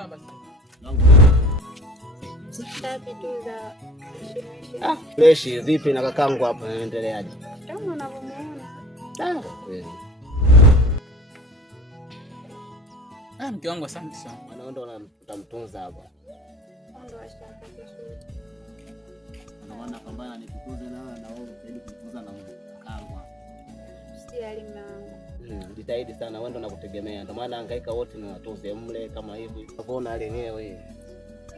Sawa basi. Safi tu za fresh. Vipi na kakangu hapa anaendeleaje? Kama unavyomuona. Kweli. Mke wangu asante sana. Anaenda utamtunza hapa. Ndio ashaka vizuri. Anaona kwamba anikutuze na wewe zaidi kutunza na kakangu. Si alimangu. Jitahidi sana, wewe ndo nakutegemea. Ndio maana hangaika wote na watoze mle kama hivi. Unaona hali yenyewe.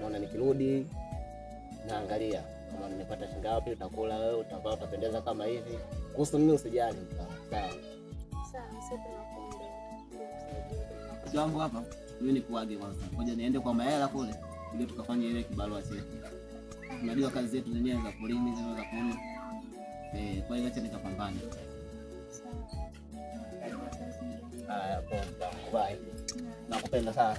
Naona nikirudi naangalia kama nimepata shilingi ngapi, utakula wewe, utavaa, utapendeza kama hivi. Kuhusu mimi usijali. Sawa. Sawa, sasa tunakuomba. Jambo hapa, mimi nikuage kwanza. Ngoja niende kwa Mahela kule ili tukafanye ile kibarua chetu. Unajua kazi zetu zenyewe za polini zile za kuona. Kwa hiyo acha nikapambane. Haya, poa. Bye. Nakupenda sana.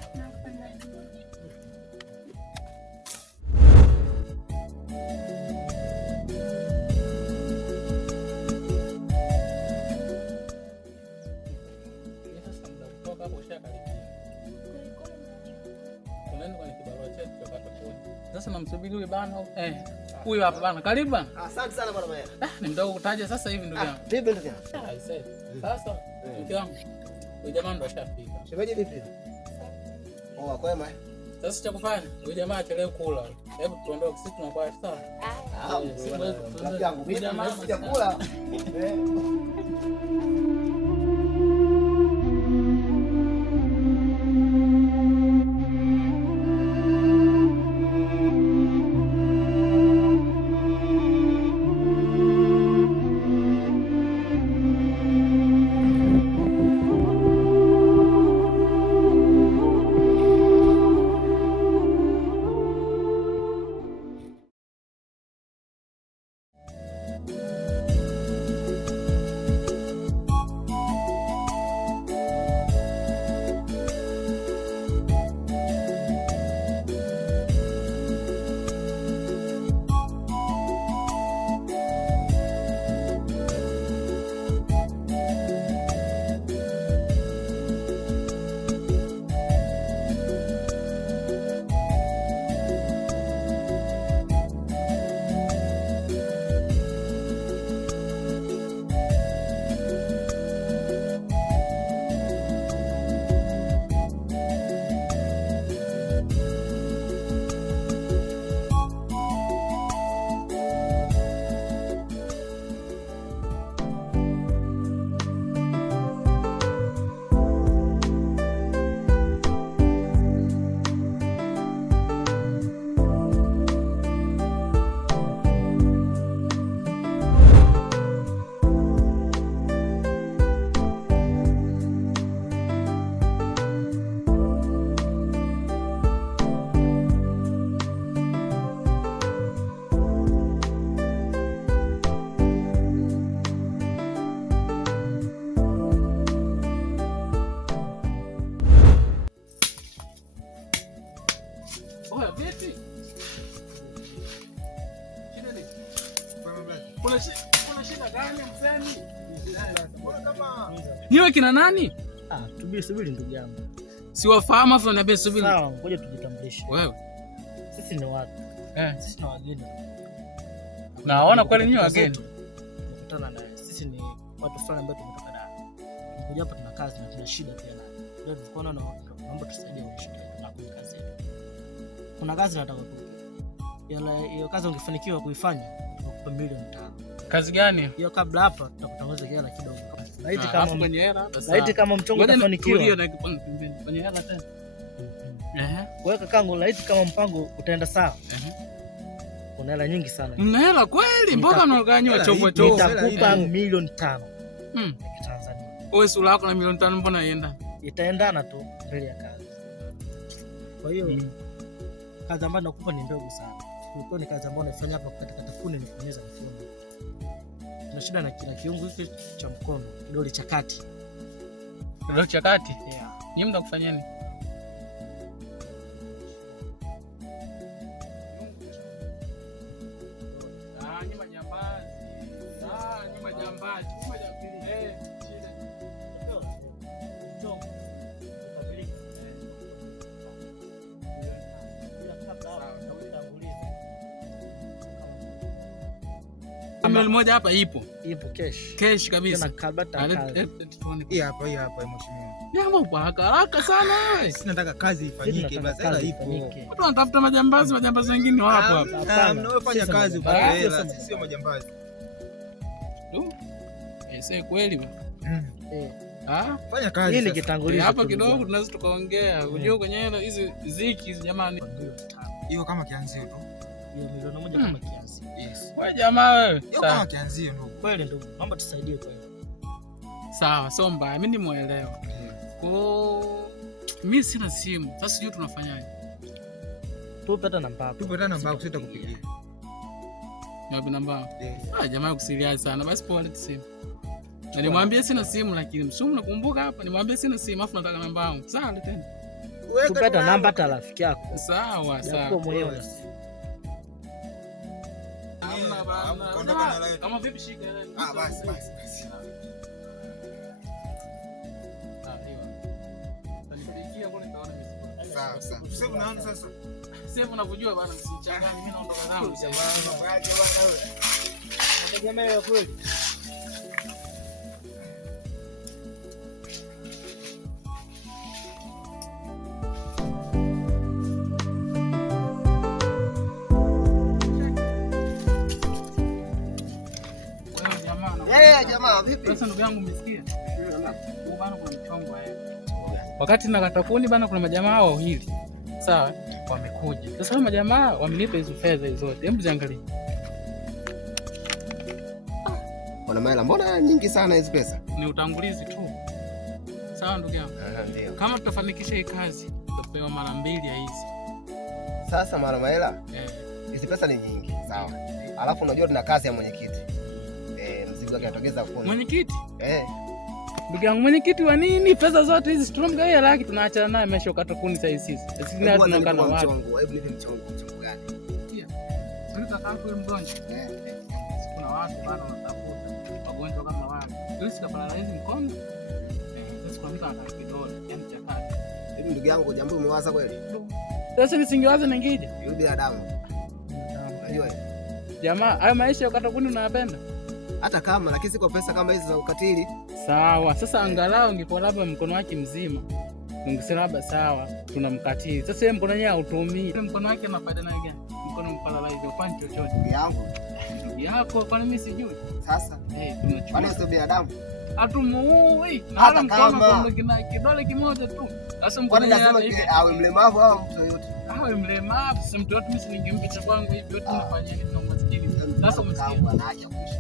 Sasa namsubiri huyu bana. Huyu hapa bana. Karibu bana. Asante sana bwana Mahela. Ni mdogo kutaja sasa hivi ndugu yangu. Vipi ndugu yangu? Sasa mke wangu. Huyu jamaa ndo ashafika. Shemeji vipi? Kwema. Sasa cha kufanya, huyu jamaa achelewe kula. Hebu tuondoke sisi tunakuwa sawa. Rafiki yangu mimi jamaa sijakula. Niwe kina nani? Subiri ndugu yangu. Siwafahamu afu niambie subiri. Sawa, ngoja tujitambulishe. Wewe. Sisi ni watu. Sisi ni wageni. Naona kweli ni wageni. Tukutana naye. Sisi ni watu fulani ambao tumetoka Dar. Tumekuja hapa tuna kazi na tuna shida pia naye. Ndio tunaona naomba tusaidie kwa shida na kwa kazi yetu. Kuna kazi nataka kukupa. Hiyo kazi ungefanikiwa kuifanya, tutakupa milioni 5. Kazi gani? Hiyo kabla hapa tutakutangaza hela kidogo. Laiti kama mchongo utafanikiwa. Kwenye hela tena. Wewe kakangu, laiti kama mpango utaenda sawa. Kuna hela nyingi sana. Mna hela kweli? Mbona unaganywa chovo chovo? Nitakupa milioni 5. Tanzania. Wewe sura yako na milioni 5 mbona ienda? Itaendana tu mbele ya kazi. Kwa hiyo kazi ambayo nakupa ni ndogo sana. Kulikuwa ni kazi ambayo naifanya hapa katika tafuni ni kunyeza mfumo. Tuna shida na kila kiungo hiki cha mkono, kidole cha kati. Kidole cha kati? Yeah. Ni mda kufanyeni? Nyuma jambazi. Nyuma jambazi. Nyuma jambazi. milioni moja hapa ipo. Ipo cash. Cash kabisa. Tena kabata kazi. Hii hapa mheshimiwa. Jambo kwa haraka sana wewe. Sisi nataka kazi ifanyike, basi hela ipo. Watu wanatafuta majambazi wengine wapo hapa. Hapana, wewe fanya kazi upate hela, sisi sio majambazi. Sasa kweli bwana. Fanya kazi. Ili kitangulizo. Hapa kidogo tunaweza tukaongea. Unajua kwenye hizi ziki hizi jamani. Hiyo kama kianzio tu. Hiyo milioni moja kama kianzio. Yes. Wewe jamaa wewe. Hiyo kama kianzio ndugu. Kweli ndugu. Naomba tusaidie kweli. Sawa, sio mbaya. Mimi nimuelewa. Mimi sina simu. Sasa sijui tunafanyaje. Tupe hata namba yako. Tupe hata namba yako sitakupigia. Ni namba. Yes. Jamaa kusiliana sana. Basi poa leti simu. Na nimwambie sina simu lakini msumu nakumbuka hapa nimwambie sina simu afu nataka namba yangu. Sawa leteni. Tupe hata namba hata rafiki yako. Sawa. Yako mwenyewe. Kama vipi shika ile. Basi. Sawa. Sasa unaona sasa. Sasa unavujua bana msichanganye mimi naondoka zangu. Mambo yake bwana wewe. Nategemea kweli. Jamaa vipi? Sasa ndugu yangu umesikia? Bana kuna mchongo haya. Wakati nakata kuni bana kuna majamaa wawili. Sawa? Wamekuja. Sasa majamaa wamenipa hizo fedha hizo zote. Hebu ziangalie. Kuna mali mbona nyingi sana hizo pesa? Ni utangulizi tu. Sawa ndugu yangu? Ndio. Kama tutafanikisha hii kazi, tutapewa mara 2 ya hizi. Sasa mara mahela? Hizi pesa ni nyingi, sawa. Alafu unajua tuna kazi ya mwenyekiti. Mzigo wake atogeza kuni. Mwenyekiti? Ndugu yangu mwenyekiti wa nini? Pesa zote hizi tunamgawia laki tunaachana naye maisha ukata kuni sasa hizi. Sisi ni tunakaa na watu. Hebu nipe mchongo gani? Ndio. Sasa kama kwa mgonjwa. Kuna watu bado wanatafuta wagonjwa kama wale. Sisi kapana na hizi mkono. Sasa kwa mtu anataka kidole, yani cha kati. Hivi ndugu yangu jambo umewaza kweli? Sasa nisingewaza ningije. Yule binadamu. Unajua jamaa, hayo maisha ukata kuni unayapenda? Hata kama lakini si kwa pesa kama hizi za ukatili. Sawa, sasa angalau ungekuwa labda mkono wake mzima. Ungesema labda sawa, tunamkatili. Sasa yeye mkono wake hautumii. Mkono wake ana faida nayo gani? Mkono mpalalize ufanye chochote. Ndugu yangu. Ndugu yako kwani mimi sijui? Sasa tunachukua. Wala sio binadamu. Hatumuui. Na mkono kuna kidole kimoja tu. Sasa mkono wake awe mlemavu au mtu yote. Awe mlemavu, si mtu yote mimi ningempicha kwangu hivi yote nafanyia ni maskini. Sasa umesikia anaacha kuishi.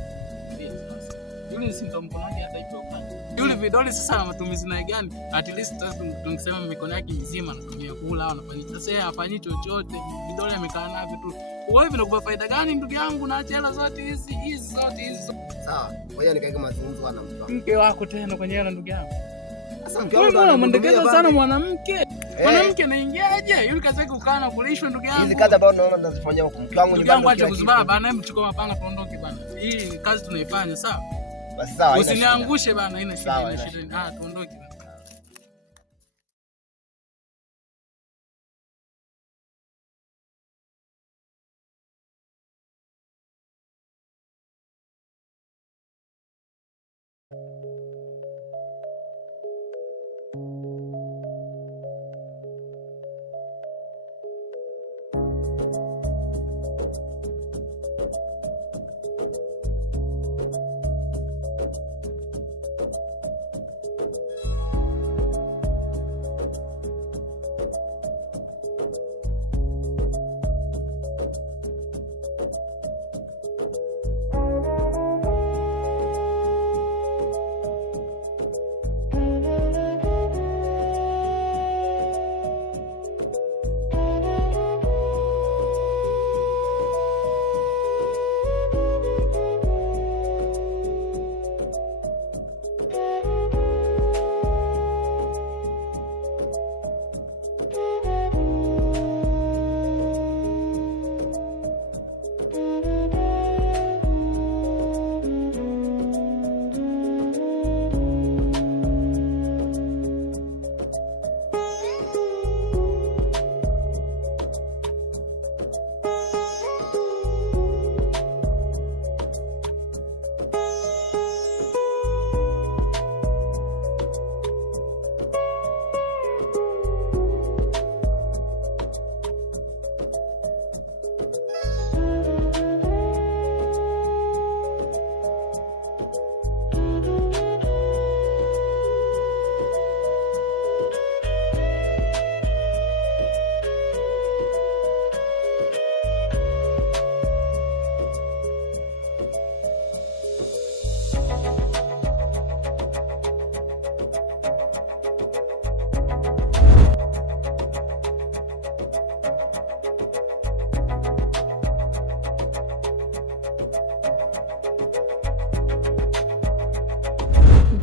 Yule si ndo mkono wake hata hivyo upande. Yule vidole sasa matumizi na gani? At least sasa tungesema mikono yake mizima anatumia kula au anafanya. Sasa yeye hafanyi chochote. Vidole amekaa navyo tu. Wewe vinakupa faida gani ndugu yangu na hela zote hizi zote. Sawa. Ngoja nikaeke mazungumzo na mtu. Mke wako tena kwenye hela ndugu yangu. Sasa mke wangu anamwendekeza sana mwanamke. Mwanamke anaingiaje? Yule kazi yake kukaa na kulishwa ndugu yangu. Hizi kazi ambazo naona nazifanyia huko. Mke wangu nyumbani. Acha kuzubaa bana, hebu chukua mapanga tuondoke bana. Hii kazi tunaifanya sawa? Basi sawa. Usiniangushe bana, haina shida. Tuondoke.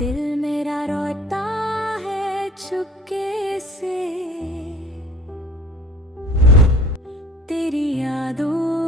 दिल मेरा रोता है चुपके से, तेरी यादों